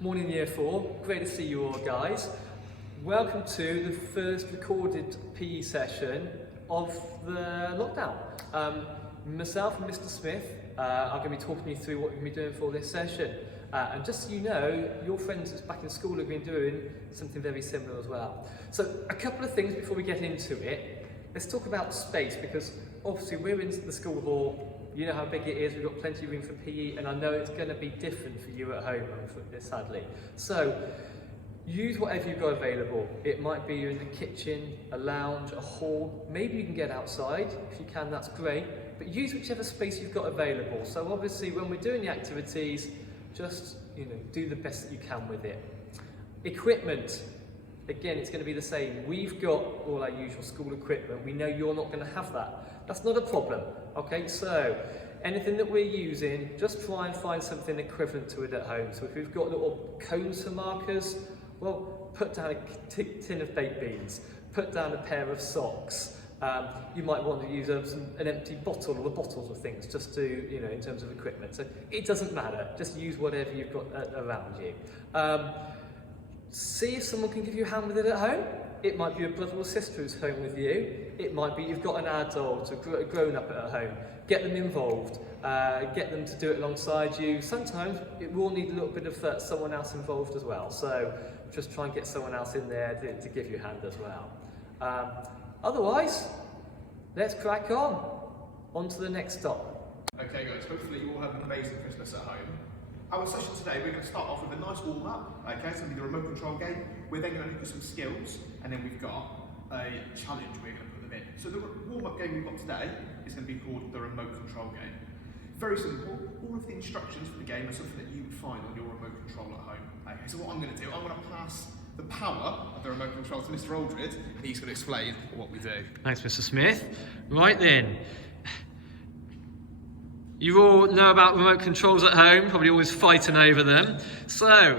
Morning Year 4, great to see you all guys. Welcome to the first recorded PE session of the lockdown. Myself and Mr. Smith are going to be talking you through what we're going to be doing for this session. And just so you know, your friends that's back in school have been doing something very similar as well. So a couple of things before we get into it. Let's talk about space, because obviously we're in the school hall. You know how big it is, we've got plenty of room for PE, and I know it's going to be different for you at home, sadly. So, use whatever you've got available. It might be you're in the kitchen, a lounge, a hall, maybe you can get outside. If you can, that's great. But use whichever space you've got available. So obviously when we're doing the activities, just do the best that you can with it. Equipment. Again, it's going to be the same. We've got all our usual school equipment. We know you're not going to have that. That's not a problem. Okay, so anything that we're using, just try and find something equivalent to it at home. So if we've got little cones for markers, well, put down a tin of baked beans, put down a pair of socks. You might want to use an empty bottle or bottles of things just to, in terms of equipment. So it doesn't matter. Just use whatever you've got around you. See if someone can give you a hand with it at home. It might be a brother or sister who's home with you. It might be you've got an adult, a grown-up at home. Get them involved. Get them to do it alongside you. Sometimes it will need a little bit of someone else involved as well. So just try and get someone else in there to give you a hand as well. Otherwise, let's crack on to the next stop. Okay guys, hopefully you all have an amazing Christmas at home. Our session today, we're going to start off with a nice warm-up. Okay, it's going to be the remote control game. We're then going to look at some skills, and then we've got a challenge we're going to put them in. So the warm-up game we've got today is going to be called the remote control game. Very simple. All of the instructions for the game are something that you would find on your remote control at home. Okay, so what I'm going to do, I'm going to pass the power of the remote control to Mr. Aldred, and he's going to explain what we do. Thanks, Mr. Smith. Right then. You all know about remote controls at home, probably always fighting over them. So,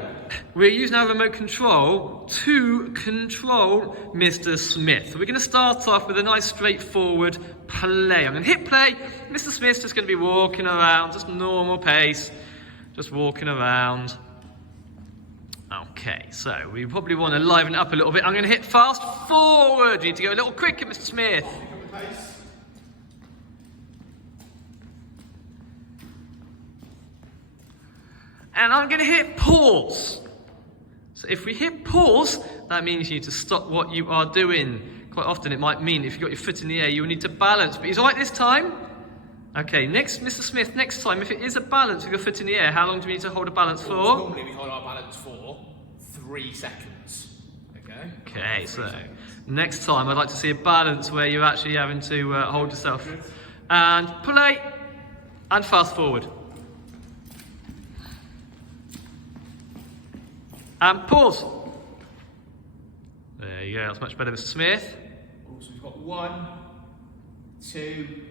we're using our remote control to control Mr. Smith. We're going to start off with a nice straightforward play. I'm going to hit play. Mr. Smith's just going to be walking around, just normal pace, just walking around. Okay, so we probably want to liven it up a little bit. I'm going to hit fast forward. You need to go a little quicker, Mr. Smith. And I'm going to hit pause. So if we hit pause, that means you need to stop what you are doing. Quite often it might mean if you've got your foot in the air, you'll need to balance. But he's all right this time? Okay, next, Mr. Smith, next time, if it is a balance with your foot in the air, how long do we need to hold a balance for? Normally we hold our balance for 3 seconds. Okay? Okay, so next time I'd like to see a balance where you're actually having to hold yourself. And play, and fast forward. And pause. There you go, that's much better, Mr. Smith. So we've got 1, 2,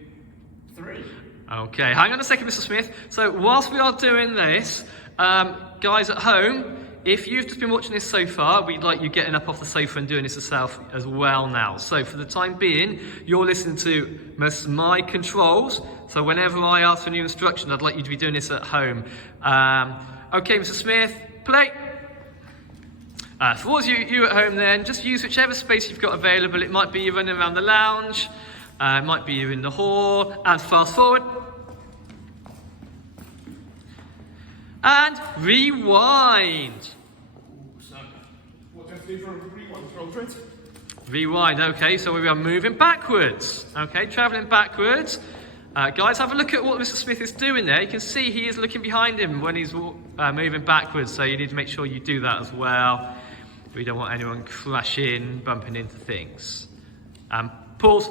3. Okay, hang on a second, Mr. Smith. So whilst we are doing this, guys at home, if you've just been watching this so far, we'd like you getting up off the sofa and doing this yourself as well now. So for the time being, you're listening to my controls. So whenever I ask for new instruction, I'd like you to be doing this at home. Okay, Mr. Smith, play. For all you at home then, just use whichever space you've got available. It might be you're running around the lounge, it might be you're in the hall, and fast forward. And rewind. So, what do you have to do for a rewind, Mr. Aldred? Rewind, okay, so we are moving backwards. Okay, travelling backwards. Guys, have a look at what Mr. Smith is doing there. You can see he is looking behind him when he's moving backwards, so you need to make sure you do that as well. We don't want anyone crashing, bumping into things. Pause.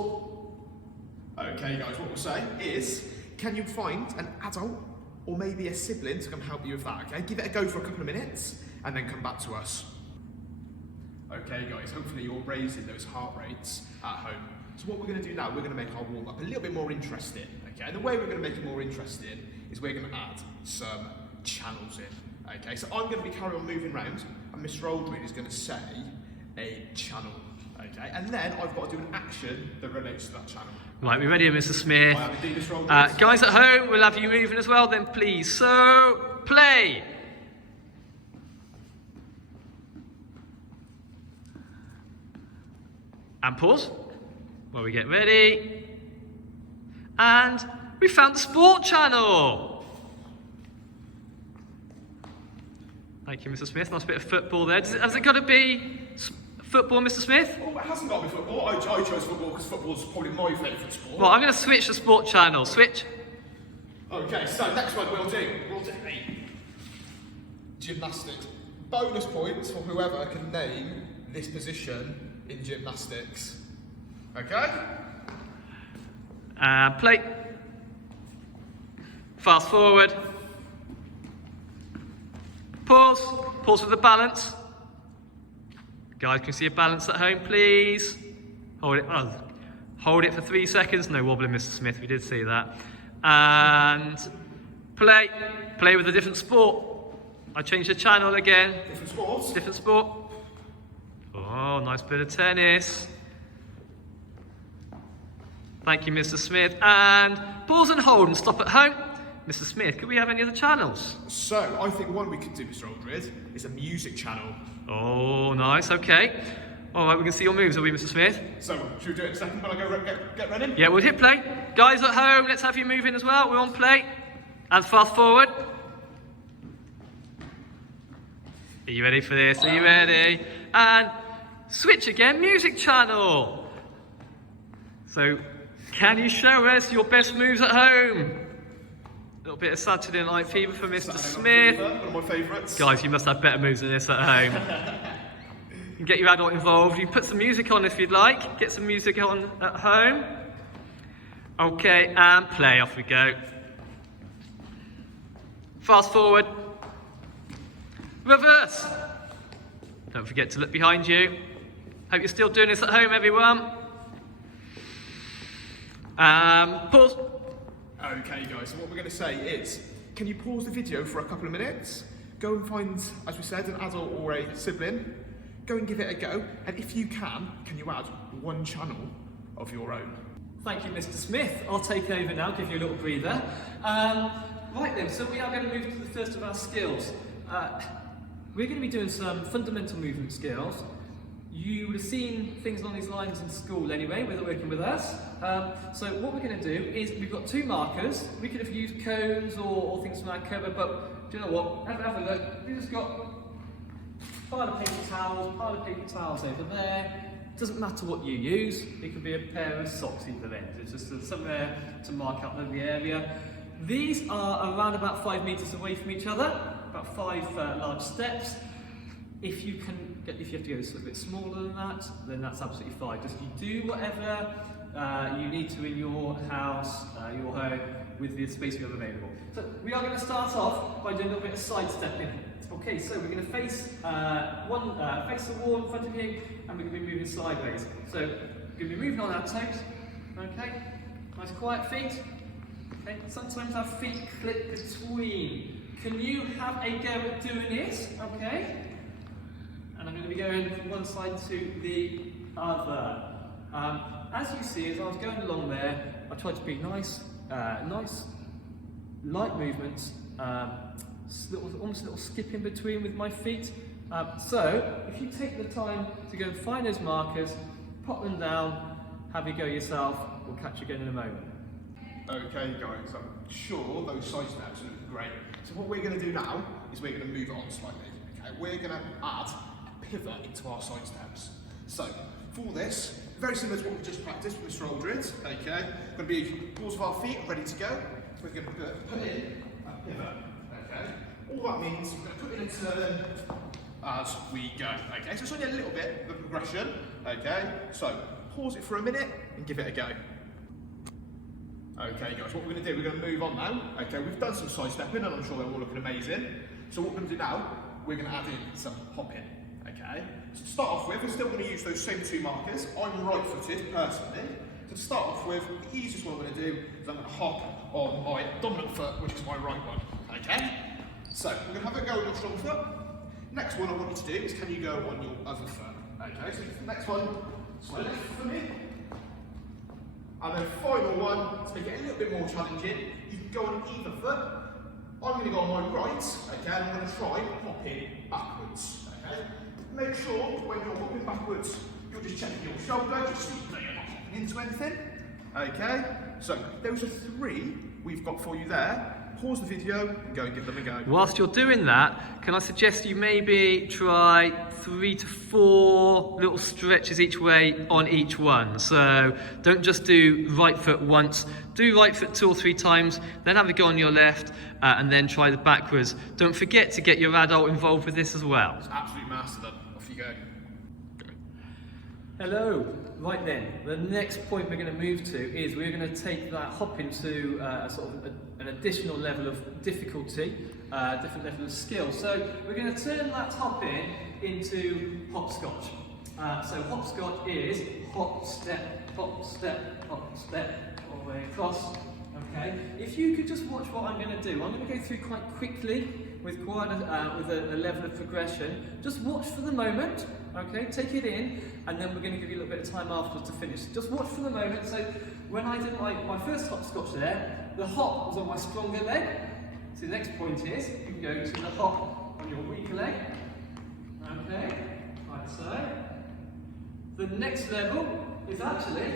Okay guys, what we'll say is, can you find an adult or maybe a sibling to come help you with that, okay? Give it a go for a couple of minutes and then come back to us. Okay guys, hopefully you're raising those heart rates at home. So what we're going to do now, we're going to make our warm-up a little bit more interesting, okay? And the way we're going to make it more interesting is we're going to add some channels in, okay? So I'm going to be carrying on moving around, and Mr. Aldred is going to say a channel, okay? And then I've got to do an action that relates to that channel. Right, we ready, Mr. Smith? Mr. Aldred. Guys at home, we'll have you moving as well then, please. So, play. And pause. While we get ready. And we found the sport channel. Thank you, Mr. Smith. Nice bit of football there. Has it got to be football, Mr. Smith? Oh, it hasn't got to be football. I chose football because football's probably my favourite sport. Well, I'm going to switch the sport channel. Switch. Okay, so next one we'll do a gymnastics. Bonus points for whoever can name this position in gymnastics. Okay? Play. Fast forward. Pause. Pause for the balance. Guys, can you see a balance at home, please? Hold it. Oh, hold it for 3 seconds. No wobbling, Mr. Smith. We did see that. And play. Play with a different sport. I changed the channel again. Different sports? Different sport. Oh, nice bit of tennis. Thank you, Mr. Smith. And pause and hold and stop at home. Mr. Smith, could we have any other channels? So, I think one we could do, Mr. Aldred, is a music channel. Oh, nice, okay. All right, we can see your moves, are we, Mr. Smith? So, should we do it in a second when I go get ready? Yeah, we'll hit play. Guys at home, let's have you move in as well. We're on play. And fast forward. Are you ready for this? Are you ready? And switch again, music channel. So, can you show us your best moves at home? A little bit of Saturday Night Fever for Mr. Smith. One of my favourites. Guys, you must have better moves than this at home. You can get your adult involved. You can put some music on if you'd like. Get some music on at home. Okay, and play. Off we go. Fast forward. Reverse. Don't forget to look behind you. Hope you're still doing this at home, everyone. Pause. Okay, guys, so what we're going to say is, can you pause the video for a couple of minutes? Go and find, as we said, an adult or a sibling. Go and give it a go. And if you can you add one channel of your own? Thank you, Mr. Smith. I'll take over now, give you a little breather. Right then, so we are going to move to the first of our skills. We're going to be doing some fundamental movement skills. You would have seen things along these lines in school anyway, with working with us. So what we're going to do is, we've got 2 markers. We could have used cones or things from our cupboard, but do you know what? Have a look. We've just got pile of paper towels over there. Doesn't matter what you use. It could be a pair of socks either end. It's just somewhere to mark out the area. These are around about 5 metres away from each other, about 5 large steps. If you have to go a little bit smaller than that, then that's absolutely fine. Just you do whatever you need to in your house, your home, with the space you have available. So we are going to start off by doing a little bit of sidestepping. Okay, so we're going to face face the wall in front of you, and we're going to be moving sideways. So we're going to be moving on our toes. Okay, nice quiet feet. Okay, sometimes our feet clip between. Can you have a go at doing this? Okay. And I'm going to be going from one side to the other. As you see, as I was going along there, I tried to be nice, light movements, almost a little skip in between with my feet. So, if you take the time to go and find those markers, pop them down, have you go yourself, we'll catch you again in a moment. Okay, guys, I'm sure those side steps are looking great. So what we're going to do now is we're going to move it on slightly. Okay, we're going to add pivot into our side steps. So, for this, very similar to what we just practiced with Mr. Aldred, okay? Going to be balls of our feet ready to go. We're going to put in a pivot, okay? All that means we're going to put in a turn as we go, okay? So it's only a little bit of a progression, okay? So, pause it for a minute and give it a go. Okay guys, what we're going to do, we're going to move on now. Okay, we've done some side stepping and I'm sure they're all looking amazing. So what we're going to do now, we're going to add in some hopping. Okay, so to start off with, we're still going to use those same 2 markers. I'm right-footed, personally. So to start off with, the easiest one I'm going to do is I'm going to hop on my dominant foot, which is my right one. Okay, so we're going to have a go on your strong foot. Next one I want you to do is, can you go on your other foot? Okay, so the next one, so left for me. And then final one, to make it a little bit more challenging, you can go on either foot. I'm going to go on my right, okay, and I'm going to try hopping backwards, okay. make sure when you're hopping backwards, you're just checking your shoulder, just so that you're not hopping into anything. Okay, so those are 3 we've got for you there. Pause the video and go and give them a go. Whilst you're doing that, can I suggest you maybe try 3 to 4 little stretches each way on each one. So don't just do right foot once, do right foot 2 or 3 times, then have a go on your left, and then try the backwards. Don't forget to get your adult involved with this as well. Just absolutely master them. Off you go. Hello. Right then, the next point we're going to move to is we're going to take that hop into a sort of an additional level of difficulty, different level of skill. So we're going to turn that hop into hopscotch. So hopscotch is hop, step, hop, step, hop, step, all the way across. Okay. If you could just watch what I'm going to do, I'm going to go through quite quickly with quite a level of progression. Just watch for the moment. Okay, take it in, and then we're going to give you a little bit of time afterwards to finish. Just watch for the moment. So when I did my first hopscotch there, the hop was on my stronger leg. So the next point is, you can go to the hop on your weaker leg. Okay, like so. The next level is actually,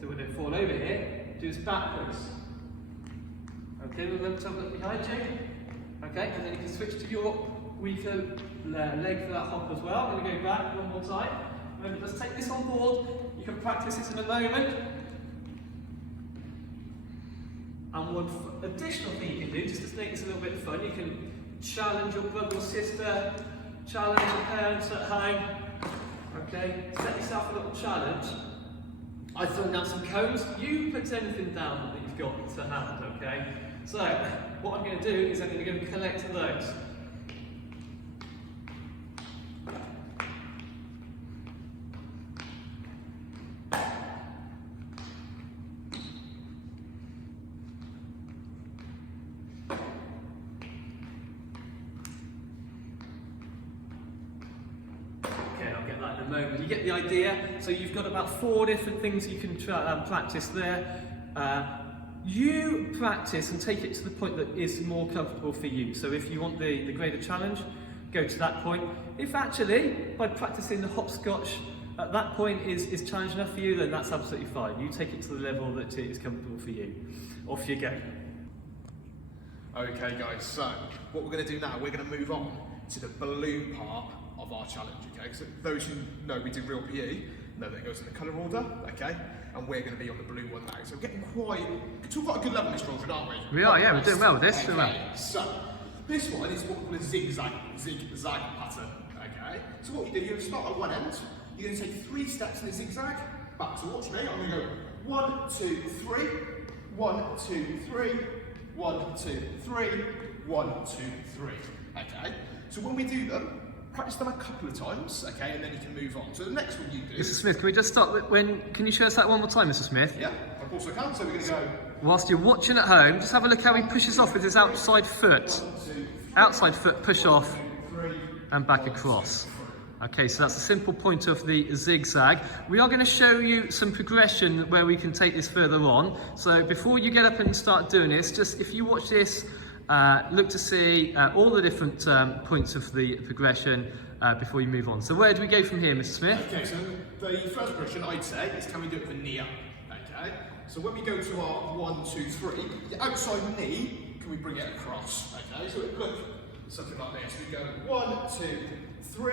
so we don't fall over here, do this backwards. Okay, remember to have a look behind you. Okay, and then you can switch to your weaker leg for that hop as well. I'm going to go back one more time. Remember, just take this on board. You can practice this in a moment. And one additional thing you can do, just to make this a little bit fun, you can challenge your brother or sister, challenge your parents at home. Okay, set yourself a little challenge. I've thrown down some cones. You put anything down that you've got to hand, okay? So, what I'm going to do is I'm going to go and collect those. Moment. You get the idea. So you've got about 4 different things you can practice there. You practice and take it to the point that is more comfortable for you. So if you want the greater challenge, go to that point. If actually, by practicing the hopscotch, at that point is challenge enough for you, then that's absolutely fine. You take it to the level that is comfortable for you. Off you go. Okay guys, so what we're going to do now, we're going to move on to the blue part of our challenge, okay? So those who know we do real PE know that it goes in the colour order, okay? And we're going to be on the blue one now. So we're getting quite a good level, Mr. Aldred, aren't we? We are, yeah, we're doing well with this. Okay, so this one is what we call a Zig Zag pattern, okay? So what you do, you start at one end, you're going to take 3 steps in a zigzag, back towards me. I'm going to go 1, 2, 3, 1, 2, 3, 1, 2, 3, 1, 2, 3, okay? So when we do them, practice them a couple of times, okay, and then you can move on. So the next one you do... Mr. Smith, can we just start can you show us that one more time, Mr. Smith? Yeah, of course I can. So we're going to go... Whilst you're watching at home, just have a look how he pushes off with his outside foot. 1, 2, 3, Outside foot, push off, 3, and back across. Okay, so that's a simple point of the zigzag. We are going to show you some progression where we can take this further on. So before you get up and start doing this, just if you watch this, look to see all the different points of the progression before you move on. So where do we go from here, Mr. Smith? Okay, so the first progression I'd say is can we do it with a knee up? Okay, so when we go to our 1, 2, 3, the outside knee, can we bring it across? Okay, so it looks something like this. We go 1, 2, 3,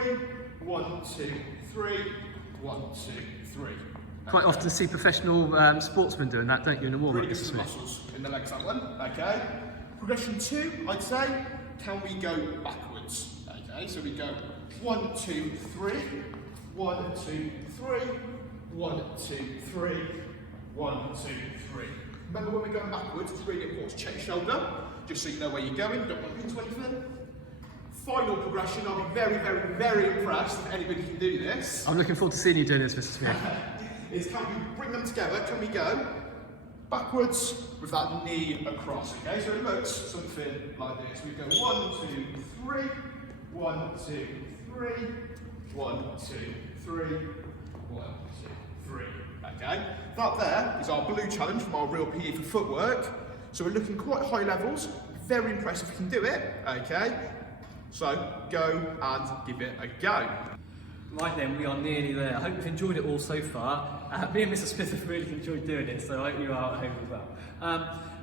1, 2, 3, 1, 2, 3. Quite often see professional sportsmen doing that, don't you, in a warm-up, Really Mr. good Smith? muscles in the legs, that one. Okay. Progression 2, I'd say, can we go backwards? Okay, so we go 1, 2, 3, 1, 2, 3, 1, 2, 3, 1, 2, 3. Remember when we're going backwards, it's really important to check your shoulder, just so you know where you're going, don't want to into anything. Final progression, I'll be very, very, very impressed if anybody can do this. I'm looking forward to seeing you doing this, Mr. Smith. Is can we bring them together? Can we go backwards with that knee across? Okay, so it looks something like this. We go 1, 2, 3, 1, 2, 3, 1, 2, 3, 1, 2, 3. Okay, that there is our blue challenge from our real PE for footwork. So we're looking quite high levels. Very impressive if you can do it. Okay, so go and give it a go. Right then, we are nearly there. I hope you've enjoyed it all so far. Me and Mr. Smith have really enjoyed doing it, so I hope you are at home as well.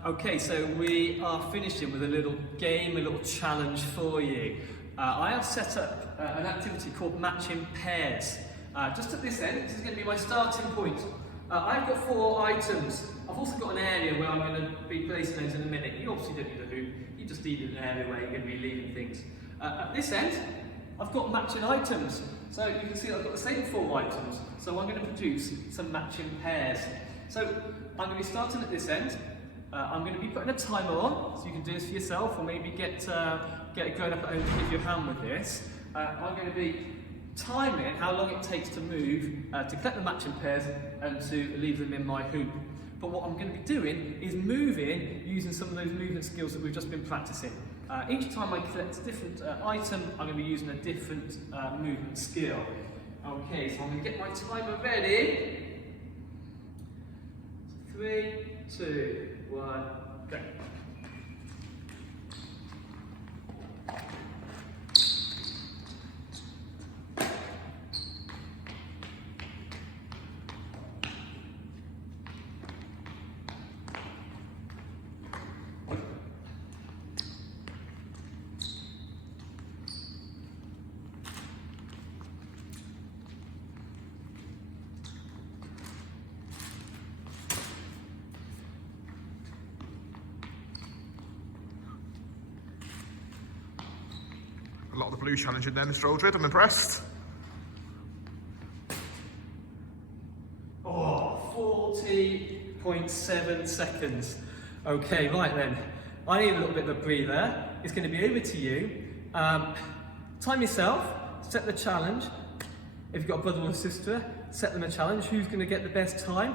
Okay, so we are finishing with a little game, a little challenge for you. I have set up an activity called matching pairs. Just at this end, this is going to be my starting point. I've got 4 items. I've also got an area where I'm going to be placing those in a minute. You obviously don't need a hoop, you just need an area where you're going to be leaving things. At this end, I've got matching items. So you can see I've got the same 4 items. So I'm going to produce some matching pairs. So I'm going to be starting at this end. I'm going to be putting a timer on, so you can do this for yourself, or maybe get a grown-up at home to give you a hand with this. I'm going to be timing how long it takes to move, to collect the matching pairs and to leave them in my hoop. But what I'm going to be doing is moving using some of those movement skills that we've just been practicing. Each time I collect a different item, I'm going to be using a different movement skill. Okay, so I'm going to get my timer ready. 3, 2, 1, go. A lot of the blue challenge in there, Mr. Aldred. I'm impressed. Oh, 40.7 seconds. Okay, right then. I need a little bit of a breather. It's going to be over to you. Time yourself, set the challenge. If you've got a brother or a sister, set them a challenge. Who's going to get the best time?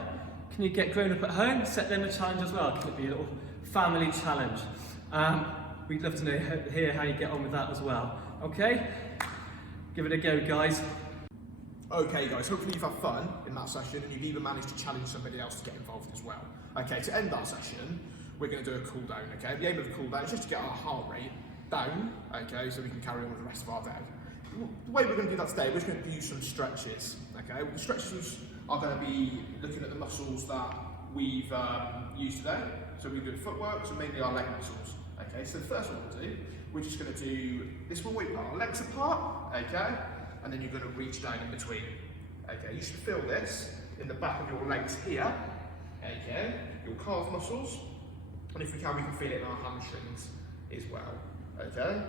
Can you get grown up at home? Set them a challenge as well. Can it be a little family challenge? We'd love to hear how you get on with that as well. Okay? Give it a go, guys. Okay, guys, hopefully you've had fun in that session and you've even managed to challenge somebody else to get involved as well. Okay, to end that session, we're going to do a cool down, okay? The aim of the cool down is just to get our heart rate down, okay, so we can carry on with the rest of our day. The way we're going to do that today, we're just going to use some stretches, okay? The stretches are going to be looking at the muscles that we've used today. So we're doing footwork, so mainly our leg muscles. Okay, so the first one we'll do, we're just going to do this one where we put our legs apart, okay, and then you're going to reach down in between. Okay, you should feel this in the back of your legs here, okay, your calf muscles, and if we can feel it in our hamstrings as well, okay.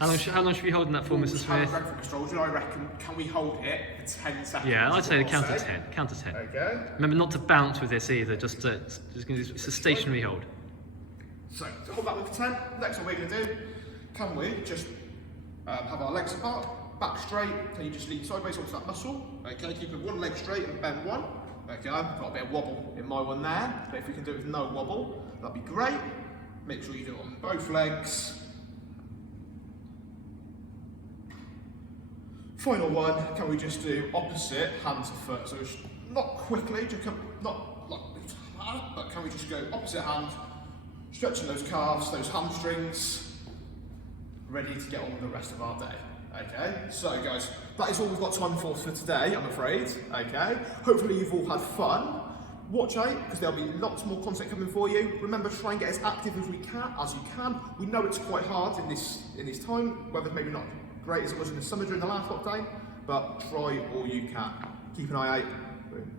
How long should we be holding that for, Mr. Smith? Mr. Aldred, I reckon, can we hold it for 10 seconds? Yeah, I'd say count to 10. Count to 10. Okay. Remember not to bounce with this either, it's a stationary hold. So, to hold that one for 10, next one we're going to do, can we just have our legs apart, back straight, can you just lean sideways onto that muscle, okay, keep one leg straight and bend one, okay, I've got a bit of wobble in my one there, but if we can do it with no wobble, that'd be great. Make sure you do it on both legs. Final one, can we just do opposite hand to foot, so it's not quickly, just not like that, but can we just go opposite hand, stretching those calves, those hamstrings, ready to get on with the rest of our day. Okay, so guys, that is all we've got time for today, I'm afraid. Okay, hopefully you've all had fun. Watch out, because there'll be lots more content coming for you. Remember, try and get as active as you can. We know it's quite hard in this time, whether maybe not great as it was in the summer during the last lockdown, but try all you can. Keep an eye out. Boom.